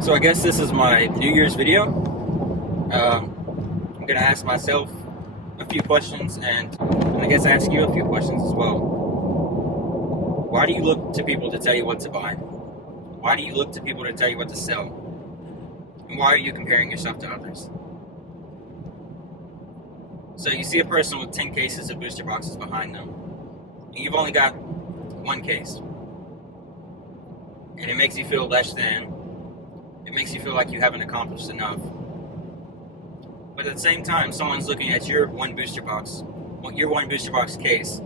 So I guess this is my New Year's video. I'm gonna ask myself a few questions, and I guess ask you a few questions as well. Why do you look to people to tell you what to buy? Why do you look to people to tell you what to sell? And why are you comparing yourself to others? So you see a person with 10 cases of booster boxes behind them, and you've only got one case. And it makes you feel less than. It makes you feel like you haven't accomplished enough. But at the same time, someone's looking at your one booster box case,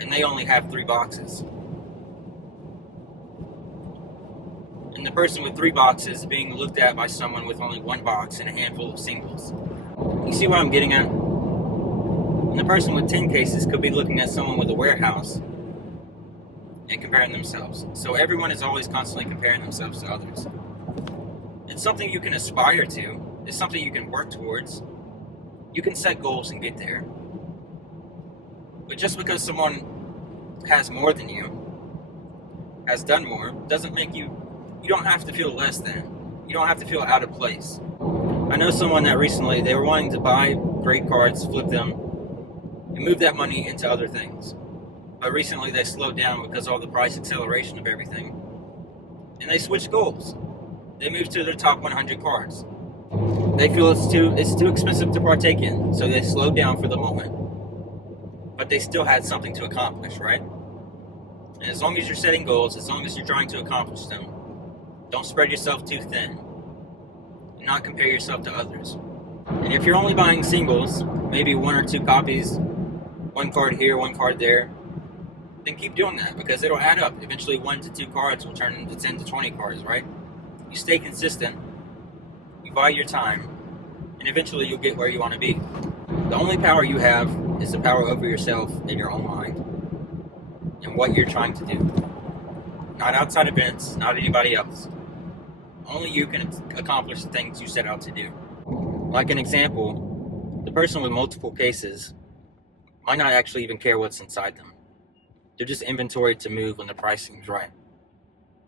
and they only have 3 boxes. And the person with 3 boxes is being looked at by someone with only 1 box and a handful of singles. You see what I'm getting at? And the person with 10 cases could be looking at someone with a warehouse and comparing themselves. So everyone is always constantly comparing themselves to others. It's something you can aspire to. It's something you can work towards. You can set goals and get there. But just because someone has more than you, has done more, doesn't make you don't have to feel less than. You don't have to feel out of place. I know someone that recently, they were wanting to buy great cards, flip them, and move that money into other things. But recently they slowed down because of all the price acceleration of everything. And they switched goals. They moved to their top 100 cards. They feel it's too expensive to partake in, so they slowed down for the moment. But they still had something to accomplish, right? And as long as you're setting goals, as long as you're trying to accomplish them, don't spread yourself too thin. And not compare yourself to others. And if you're only buying singles, maybe 1 or 2 copies, 1 card here, 1 card there, then keep doing that, because it'll add up. Eventually 1 to 2 cards will turn into 10 to 20 cards, right? You stay consistent, you buy your time, and eventually you'll get where you want to be. The only power you have is the power over yourself and your own mind, and what you're trying to do. Not outside events, not anybody else. Only you can accomplish the things you set out to do. Like an example, the person with multiple cases might not actually even care what's inside them. They're just inventory to move when the price seems right.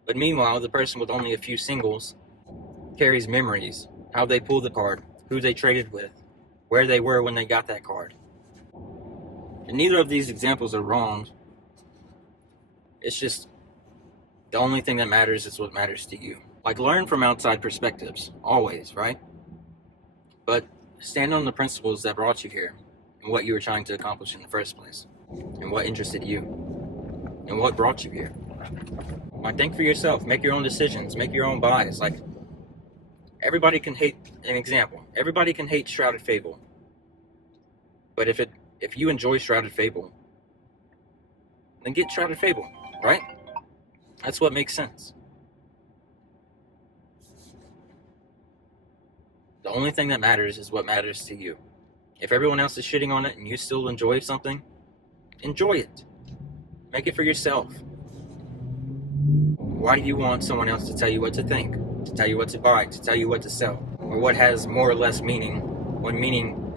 But meanwhile, the person with only a few singles carries memories, how they pulled the card, who they traded with, where they were when they got that card. And neither of these examples are wrong. It's just the only thing that matters is what matters to you. Like, learn from outside perspectives, always, right? But stand on the principles that brought you here and what you were trying to accomplish in the first place and what interested you. And what brought you here. Like, think for yourself. Make your own decisions. Make your own buys. Like, everybody can hate an example. Everybody can hate Shrouded Fable. But if you enjoy Shrouded Fable, then get Shrouded Fable, right? That's what makes sense. The only thing that matters is what matters to you. If everyone else is shitting on it and you still enjoy something, enjoy it. Make it for yourself. Why do you want someone else to tell you what to think, to tell you what to buy, to tell you what to sell, or what has more or less meaning, when meaning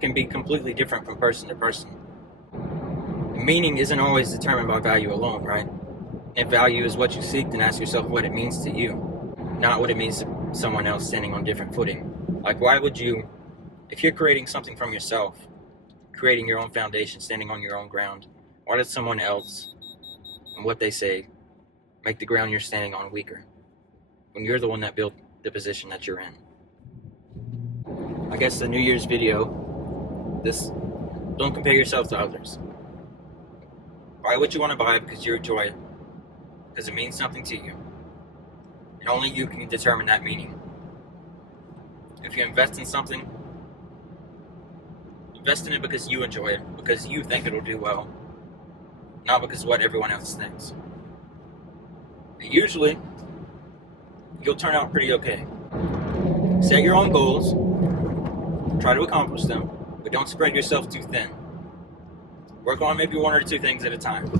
can be completely different from person to person? Meaning isn't always determined by value alone, right? If value is what you seek, then ask yourself what it means to you, not what it means to someone else standing on different footing. Like, why would you, if you're creating something from yourself, creating your own foundation, standing on your own ground, why does someone else and what they say make the ground you're standing on weaker when you're the one that built the position that you're in? I guess the New Year's video, don't compare yourself to others. Buy what you want to buy because you enjoy it, because it means something to you. And only you can determine that meaning. If you invest in something, invest in it because you enjoy it, because you think it'll do well, not because of what everyone else thinks. And usually, you'll turn out pretty okay. Set your own goals, try to accomplish them, but don't spread yourself too thin. Work on maybe 1 or 2 things at a time.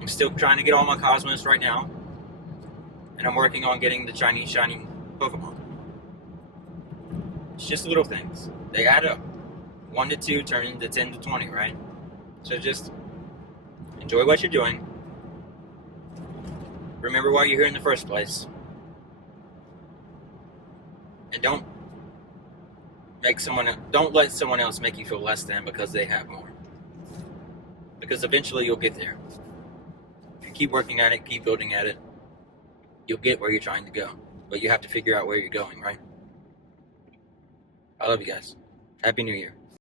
I'm still trying to get all my Cosmos right now, and I'm working on getting the Chinese shiny Pokemon. It's just little things. They add up. 1 to 2 turn into 10 to 20, right? So just enjoy what you're doing. Remember why you're here in the first place. And don't let someone else make you feel less than because they have more. Because eventually you'll get there. If you keep working at it, keep building at it, you'll get where you're trying to go. But you have to figure out where you're going, right? I love you guys. Happy New Year.